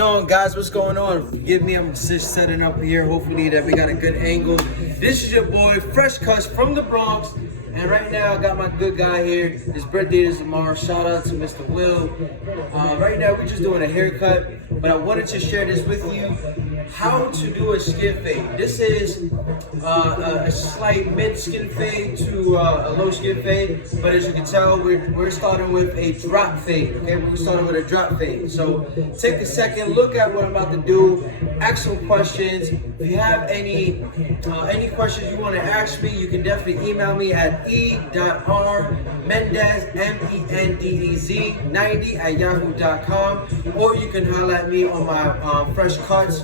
going on, guys? What's going on? Forgive me, I'm just setting up here. Hopefully that we got a good angle. This is your boy, Fresh Cuts from the Bronx. And right now, I got my good guy here. His birthday is tomorrow. Shout out to Mr. Will. Right now, we're just doing a haircut, but I wanted to share this with you. How to do a skin fade. This is a slight mid skin fade to a low skin fade, but as you can tell, we're starting with a drop fade. Okay, we're starting with a drop fade. So take a second, look at what I'm about to do, ask some questions. If you have any questions you want to ask me, you can definitely email me at e.rmendez, MENDEZ90 or you can holler at me on my Fresh Cuts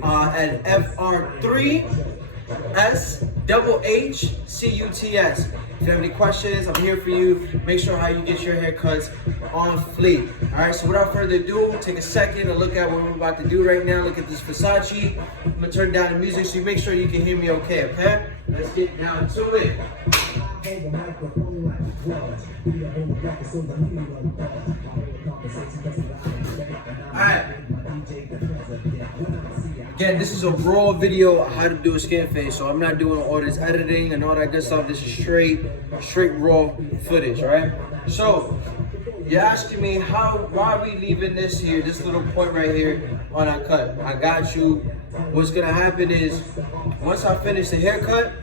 at FR3SHHCUTS. If you have any questions, I'm here for you. Make sure how you get your haircuts on fleek. All right, so without further ado, take a second and look at what we're about to do right now. Look at this Versace. I'm gonna turn down the music so you make sure you can hear me okay, okay? Let's get down to it. All right. Again, this is a raw video of how to do a skin fade, so I'm not doing all this editing and all that good stuff. This is straight raw footage, all right? So, you're asking me why are we leaving this here, this little point right here on our cut? I got you. What's gonna happen is, once I finish the haircut,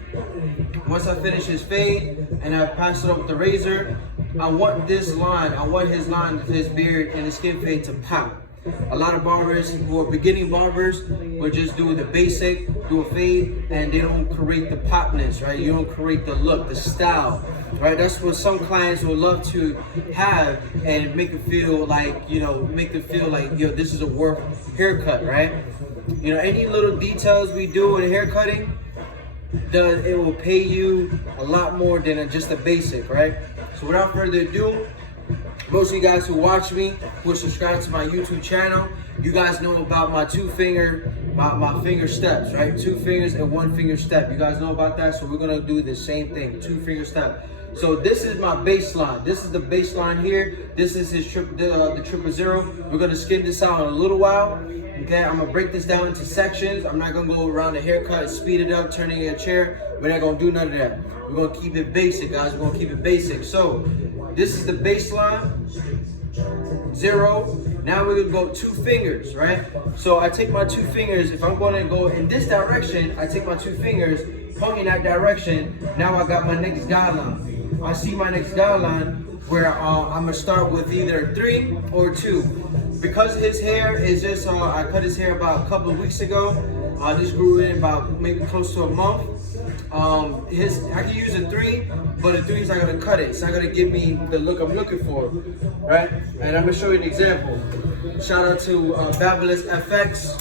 once I finish his fade, and I pass it up with the razor, I want his line, his beard, and his skin fade to pop. A lot of barbers who are beginning barbers will just do the basic, do a fade, and they don't create the popness, right? You don't create the look, the style, right? That's what some clients would love to have and make it feel like, yo, this is a worth haircut, right? You know, any little details we do in haircutting, it will pay you a lot more than just a basic, right? So without further ado, most of you guys who watch me, who are subscribed to my YouTube channel, you guys know about my my finger steps, right? 2 fingers and 1 finger step. You guys know about that? So we're gonna do the same thing, 2 finger step. So this is my baseline. This is the baseline here. This is his the 000. We're gonna skin this out in a little while. Okay, I'm gonna break this down into sections. I'm not gonna go around the haircut and speed it up, turning it a chair. We're not gonna do none of that. We're gonna keep it basic, guys. We're gonna keep it basic. So this is the baseline, 0. Now we're gonna go 2 fingers, right? So I take my 2 fingers. If I'm gonna go in this direction, I take my 2 fingers, point in that direction. Now I got my next guideline. I see my next guideline where I'm gonna start with either 3 or 2. Because his hair is just, I cut his hair about a couple of weeks ago. This grew in about maybe close to a month. I can use a 3, but a 3 is not gonna cut it. It's not gonna give me the look I'm looking for, right? And I'm gonna show you an example. Shout out to Babyliss FX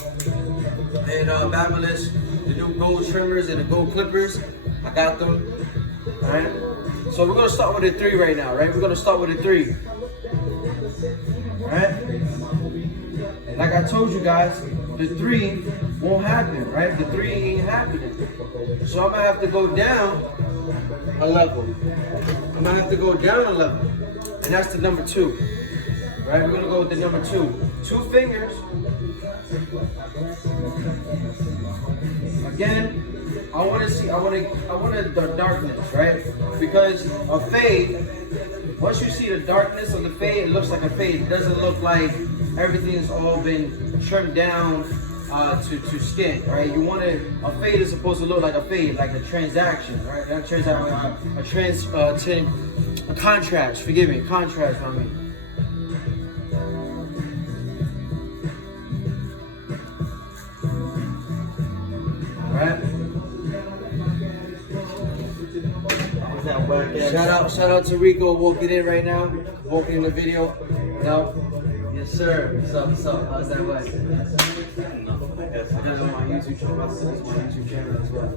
and Babyliss, the new gold trimmers and the gold clippers. I got them, all right? So we're gonna start with a 3 right now, right? We're gonna start with a 3, all right? And like I told you guys, the 3 won't happen, right? The 3 ain't happening. So I'm gonna have to go down a level. I'm gonna have to go down a level. And that's the number 2, right? We're gonna go with the number 2. 2 fingers. Again, I want the darkness, right? Because a fade, once you see the darkness of the fade, it looks like a fade. It doesn't look like everything's all been trimmed down to skin, right? You want a fade is supposed to look like a fade, like a transaction, right? Not transaction, a contrast. Forgive me, contrast. I mean. All right. Shout out to Rico walking in right now, walking in the video. No. Yes, sir. What's up? How's that way? Yes, I got on my YouTube channel. This is my YouTube channel as well.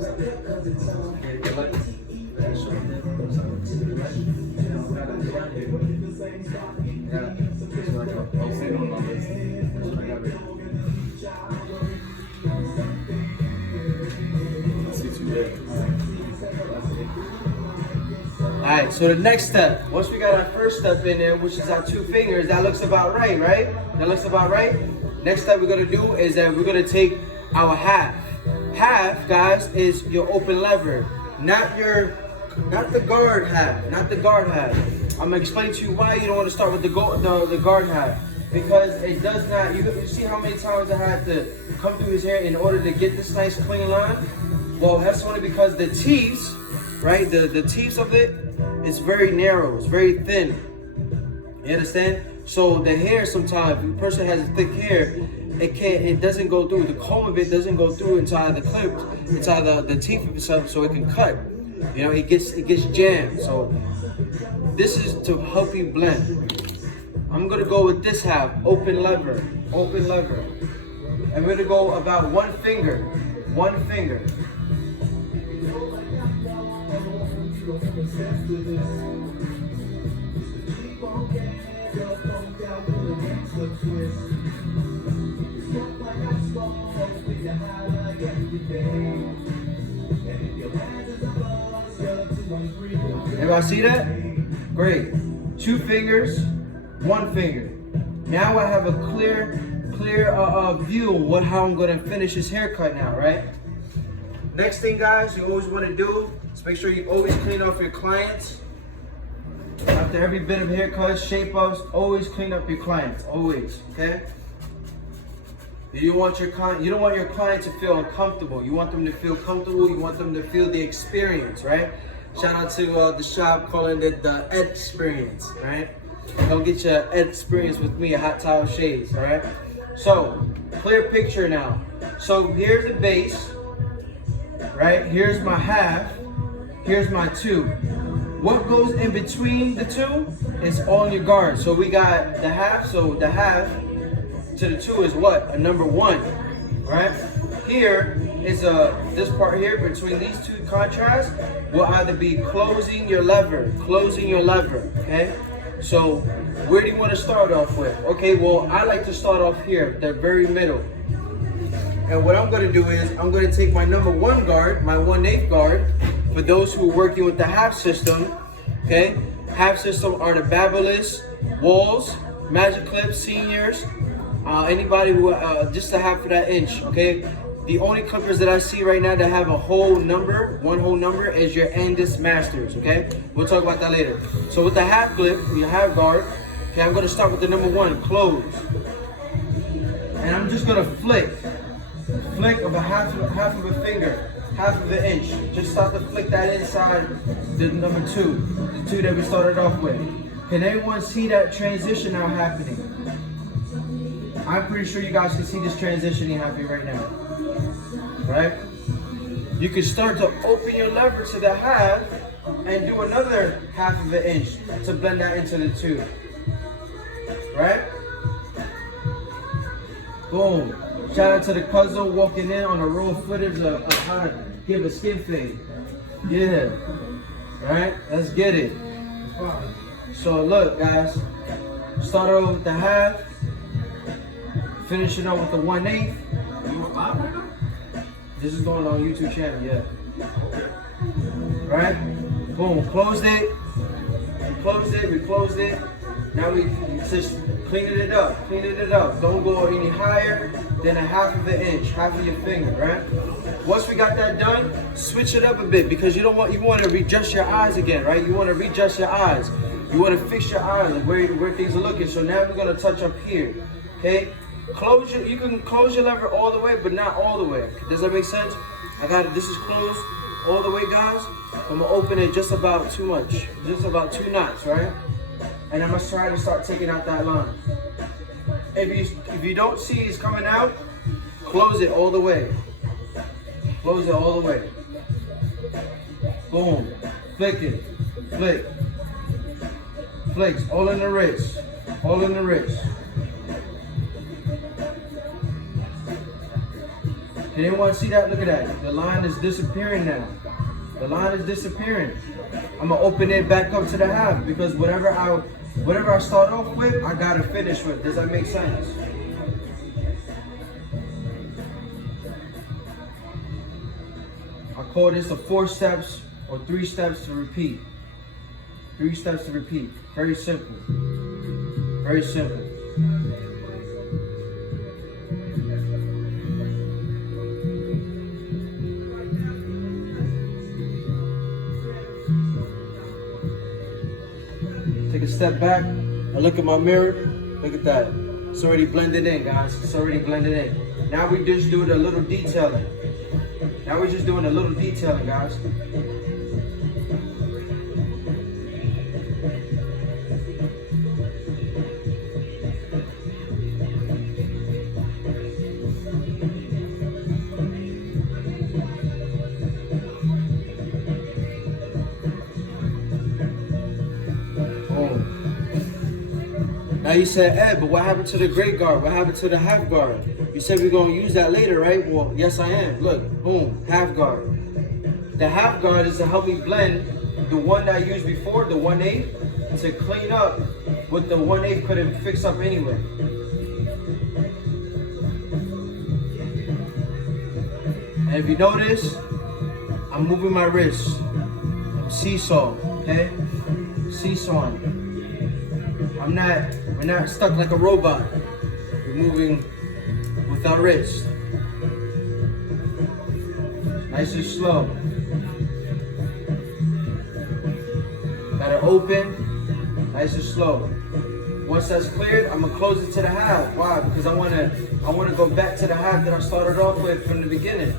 Alright, so the next step, once we got our first step in there, which is our 2 fingers, that looks about right, right? That looks about right? Next step we're gonna do is that we're gonna take our half. Half, guys, is your open lever, not the guard half, not the guard half. I'm gonna explain to you why you don't want to start with the guard half, because it does not. You see how many times I had to come through his hair in order to get this nice clean line? Well, that's only because the teeth, right? The teeth of it is very narrow, it's very thin. You understand? So the hair sometimes, if a person has thick hair, it doesn't go through. The comb of it doesn't go through inside the clip, inside the teeth of itself, so it can cut. You know, it gets jammed. So this is to help you blend. I'm gonna go with this half, open lever, open lever. I'm gonna go about one finger, one finger. Everybody see that? Great. 2 fingers, 1 finger. Now I have a clear view of how I'm gonna finish this haircut now, right? Next thing, guys, you always want to do is make sure you always clean off your clients. After every bit of haircuts, shape-ups, always clean up your clients, always, okay? You don't want your client to feel uncomfortable. You want them to feel comfortable. You want them to feel the experience, right? Shout out to the shop calling it the Ed Experience, right? Don't get your Ed Experience with me, a Hot Towel Shades, all right? So, clear picture now. So here's the base, right? Here's my half, here's my 2. What goes in between the 2 is on your guard. So we got the half, so the half to the 2 is what? A number 1, right? Here is this part here between these 2 contrasts will either be closing your lever, okay? So where do you want to start off with? Okay, well, I like to start off here, the very middle. And what I'm gonna do is I'm gonna take my number 1 guard, my 1/8 guard, for those who are working with the half system, okay? Half system are the Babyliss, Walls, Magic Clips, Seniors, anybody who, just a half of that inch, okay? The only clippers that I see right now that have a whole number, 1 whole number, is your Andis Masters, okay? We'll talk about that later. So with the half clip, your half guard, okay, I'm gonna start with the number 1, close. And I'm just gonna flick of a half of a finger, half of an inch. Just start to flick that inside the number 2, the 2 that we started off with. Can anyone see that transition now happening? I'm pretty sure you guys can see this transitioning happening right now, right? You can start to open your lever to the half and do another half of an inch to blend that into the 2, right? Boom. Shout out to the cousin walking in on a raw footage of how to give a skin fade. Yeah, right? Let's get it. So look, guys, start over with the half, finishing up with the 1/8. This is going on YouTube channel, yeah. Right? Boom, closed it. We closed it. Now we just cleaning it up. Don't go any higher than a half of an inch, half of your finger, right? Once we got that done, switch it up a bit because you want to readjust your eyes again, right? You want to readjust your eyes. You want to fix your eyes, like where things are looking. So now we're gonna touch up here, okay? You can close your lever all the way, but not all the way. Does that make sense? I got it. This is closed all the way, guys. I'm gonna open it just about too much, just about 2 knots, right? And I'm gonna try to start taking out that line. If you don't see it's coming out, close it all the way. Close it all the way. Boom. Flick it. Flick. Flicks. All in the wrist. All in the wrist. Can anyone see that? Look at that. The line is disappearing now. The line is disappearing. I'm gonna open it back up to the half because whatever I start off with, I gotta finish with. Does that make sense? I call this a 4 steps or 3 steps to repeat. 3 steps to repeat. Very simple. Very simple. step back, I look at my mirror, look at that. It's already blended in, guys. It's already blended in. Now we just doing a little detailing. Now we're just doing a little detailing, guys. Now you said, Ed, but what happened to the great guard? What happened to the half guard? You said we're gonna use that later, right? Well, yes I am. Look, boom, half guard. The half guard is to help me blend the one that I used before, the 1/8, to clean up what the 1/8 couldn't fix up anyway. And if you notice, I'm moving my wrist. I'm seesaw, okay? Seesawing. We're not stuck like a robot. We're moving with our wrist. Nice and slow. Got it open, nice and slow. Once that's cleared, I'm gonna close it to the half. Why? Because I wanna go back to the half that I started off with from the beginning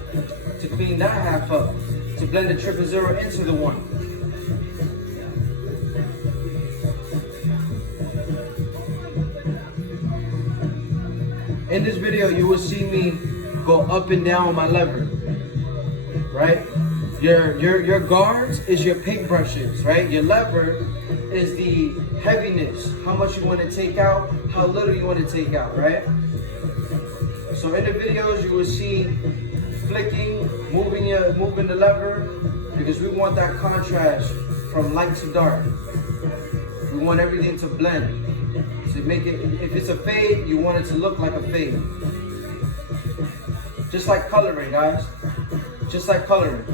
to clean that half up, to blend the 000 into the 1. In this video, you will see me go up and down my lever, right? Your guards is your paintbrushes, right? Your lever is the heaviness, how much you want to take out, how little you want to take out, right? So in the videos, you will see flicking, moving the lever, because we want that contrast from light to dark. We want everything to blend. To make it, if it's a fade, you want it to look like a fade. Just like coloring, guys. Just like coloring.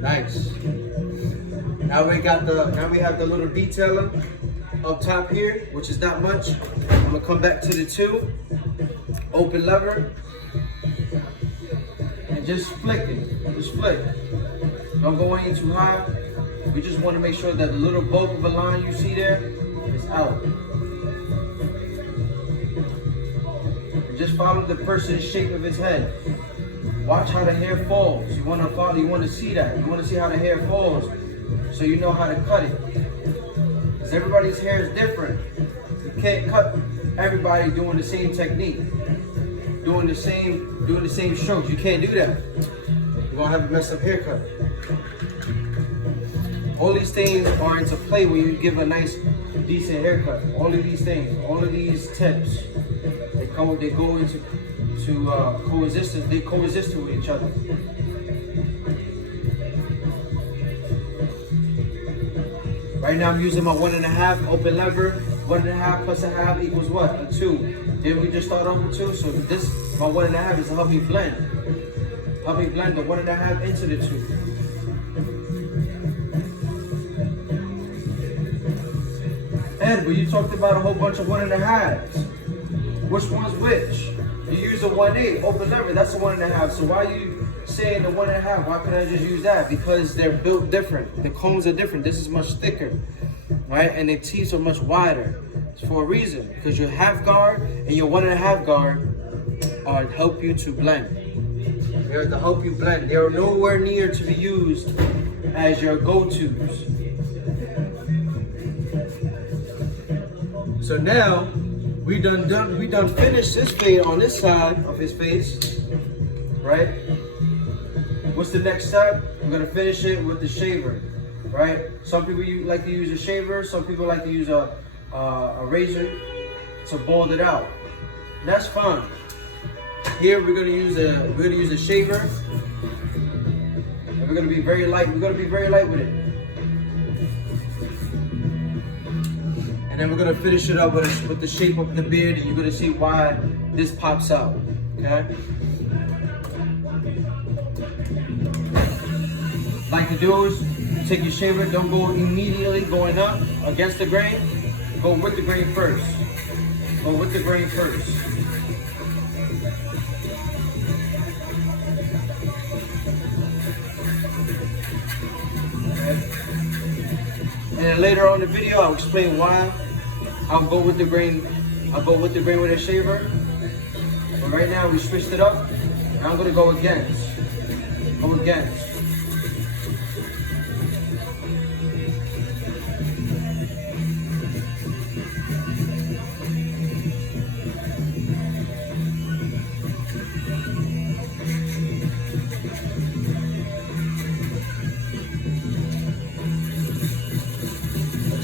Nice. Now we have the little detailing up top here, which is not much. I'm gonna come back to the 2. Open lever. And just flick it. Just flick. Don't go any too high. We just want to make sure that the little bulb of a line you see there is out. And just follow the person's shape of his head. Watch how the hair falls. You want to follow, you want to see that. You want to see how the hair falls so you know how to cut it. Because everybody's hair is different. You can't cut everybody doing the same technique. Doing the same strokes. You can't do that. You're gonna have a messed up haircut. All these things are into play when you give a nice, decent haircut. All of these things, all of these tips, they go into coexistence. They coexist with each other. Right now I'm using my 1.5 open lever. 1.5 plus a half equals what? A 2. Then we just start off with 2. So this, my 1.5 is to help me blend. Help me blend the 1.5 into the 2. Ed, but you talked about a whole bunch of 1.5s. Which one's which? You use a 1/8 open lever, that's a 1.5. So why are you saying the 1.5? Why couldn't I just use that? Because they're built different. The cones are different. This is much thicker, right? And the teeth are much wider. It's for a reason. Because your half guard and your 1.5 guard are help you to blend. They're to help you blend. They are nowhere near to be used as your go-tos. So now we done finished this fade on this side of his face, right? What's the next step? We're gonna finish it with the shaver, right? Some people like to use a shaver. Some people like to use a razor to bald it out. That's fine. Here we're gonna use a shaver, and we're gonna be very light. We're gonna be very light with it. And then we're gonna finish it up with the shape of the beard, and you're gonna see why this pops out, okay? Like to do is, take your shaver, don't go immediately going up against the grain, go with the grain first. Go with the grain first. then later on in the video, I'll explain why I'll go with the grain. I'll go with the grain with a shaver. But right now we switched it up, and I'm gonna go against. Go against.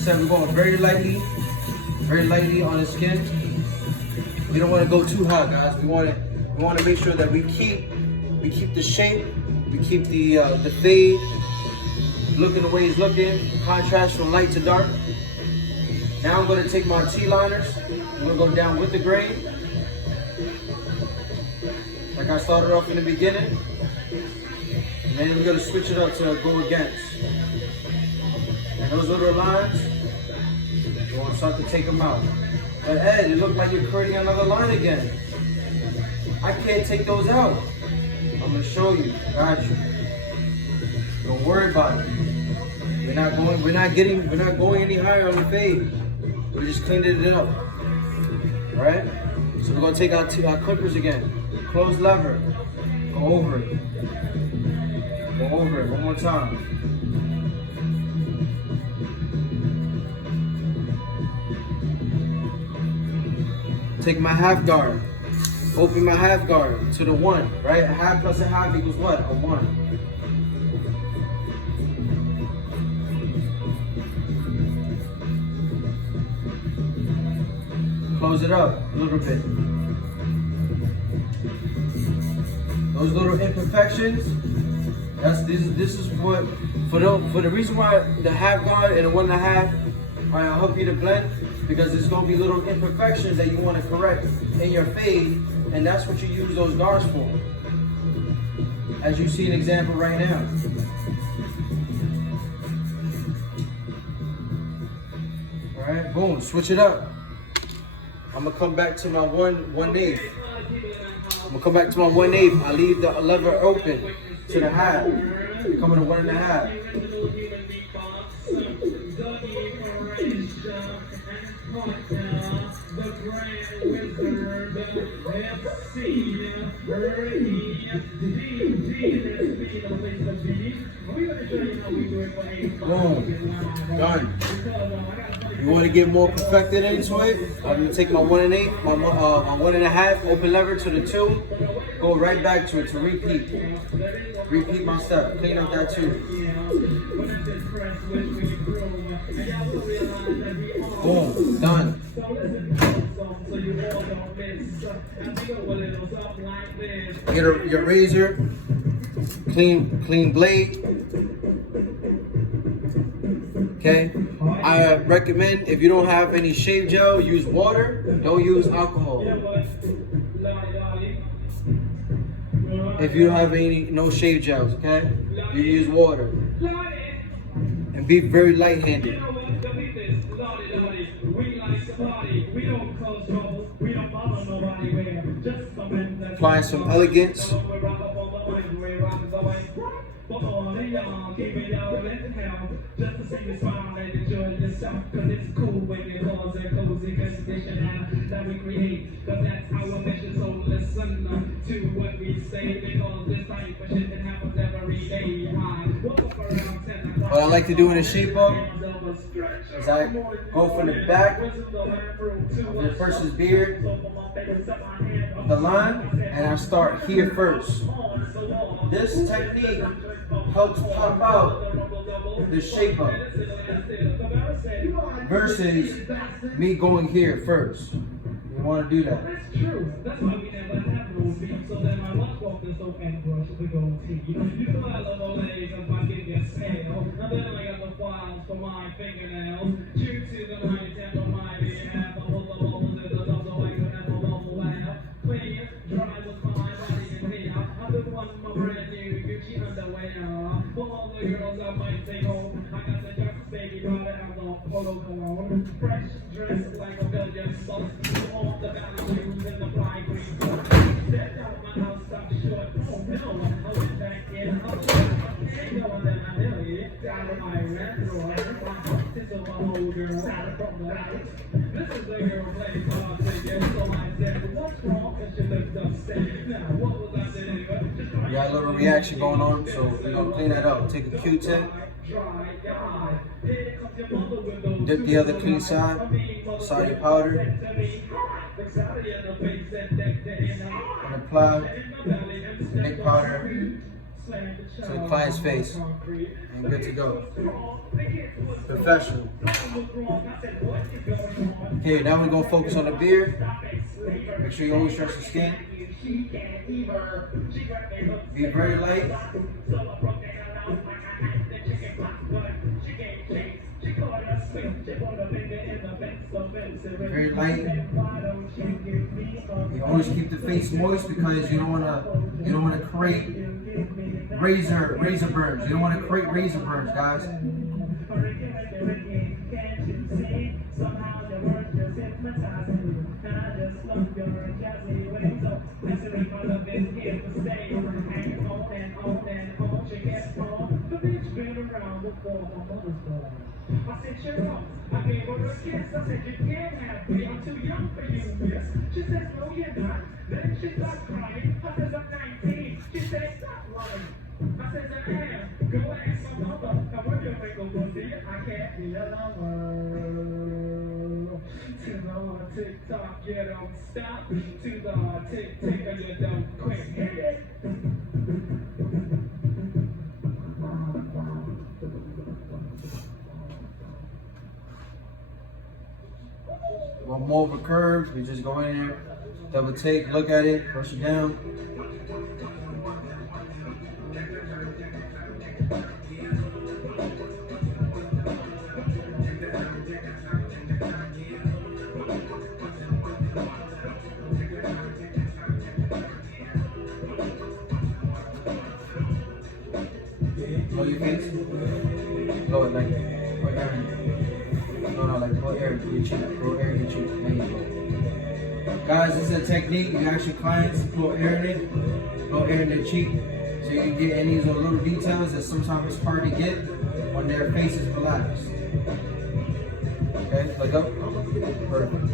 We're going very lightly on the skin. We don't want to go too hot, guys. We want to make sure that we keep the shape, we keep the fade looking the way it's looking, contrast from light to dark. Now I'm going to take my T-liners. I'm going to go down with the grain, like I started off in the beginning, and then we're going to switch it up to go against. And those little lines, you want to start to take them out. But Ed, it looks like you're creating another line again. I can't take those out. I'm gonna show you. Got you. Don't worry about it. We're not going any higher on the fade. We just cleaned it up. Alright? So we're gonna take our clippers again. Close lever. Go over it. Go over it one more time. Take my half guard, open my half guard to the 1, right? A half plus a half equals what? A 1. Close it up a little bit. Those little imperfections, this is what, for the reason why the half guard and the 1.5 are help you to blend, because there's going to be little imperfections that you want to correct in your fade, and that's what you use those guards for. As you see an example right now. Alright, boom, switch it up. I'm going to come back to my 1/8. I'm going to come back to my 1/8. I leave the lever open to the half. Coming to 1.5. Boom. Done. You want to get more perfected into it? I'm going to take my 1/8, my 1.5, open lever to the 2, go right back to it to repeat. Repeat my step. Clean up that 2. Boom. Done. Get your razor. Clean blade. Okay. I recommend, if you don't have any shave gel, use water. Don't use alcohol. If you don't have no shave gels, okay, you use water. And be very light-handed. Apply some elegance. What I like to do in a shape up is I go from the back of the person's beard, the line, and I start here first. This technique helps pop out the shape up versus me going here first. You want to do that. That's true. That's why we never have rules. So then my lunch walk is soap and brush. We go to tea. You know I love old ladies. I'm about to get your smell. Now then I got the files for my fingernails. True to the line, tap on my behalf. I pull the bubbles in the top so I can never bubble laugh. Clean, dry was my body can clean. I'm the one with my brand new Gucci underwear. For all the girls I might take home. I got the dress, baby, brother, have the polo cologne. Fresh dress like a billion sauce. All the balance shoes in the fly green. Stepped out of my house, stopped short. Oh no, I went back in. I was going, then I knew it. Down in my red drawer. My heart is over. We got a little reaction going on, so we're gonna clean that up. Take a Q-tip, dip the other clean side, soggy powder, and apply nick powder to the client's face, and good to go. Professional. Okay, now we're gonna focus on the beard. Make sure you always stretch the skin. Be very light. Very light. You always keep the face moist because you don't wanna create razor burns. You don't want to create razor burns, guys. TikTok, you don't stop. To the tick, you don't quit. Hit it. One more of a curve. We just go in there, double take, look at it, brush it down. Blow your face. Blow it like air. No, like blow air to your cheek. Blow air to your cheek. There you go. Guys, this is a technique. You ask your clients to blow air in it. Blow air in their cheek. So you can get any of those little details that sometimes it's hard to get when their face is relaxed. Okay, look up. Perfect.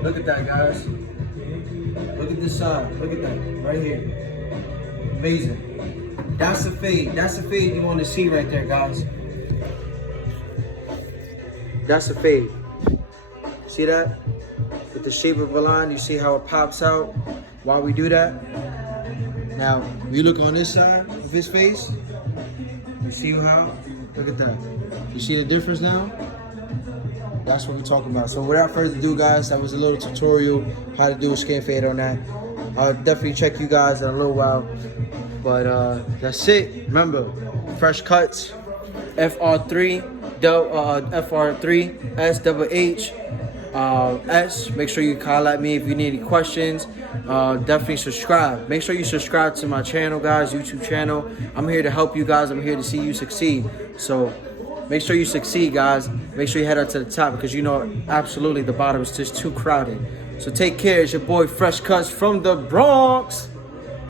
Look at that, guys. Look at this side. Look at that. Right here. Amazing. That's a fade. That's a fade you want to see right there, guys. That's a fade. See that? With the shape of a line, you see how it pops out while we do that? Now, if you look on this side of his face, you see how? Look at that. You see the difference now? That's what we're talking about. So without further ado, guys, that was a little tutorial how to do a skin fade on that. I'll definitely check you guys in a little while. But that's it. Remember, fresh cuts, FR3, FR3, SHH, S. Make sure you call at me if you need any questions. Definitely subscribe. Make sure you subscribe to my channel, guys, YouTube channel. I'm here to help you guys. I'm here to see you succeed. So make sure you succeed, guys. Make sure you head up to the top because you know absolutely the bottom is just too crowded. So take care. It's your boy Fresh Cuts from the Bronx.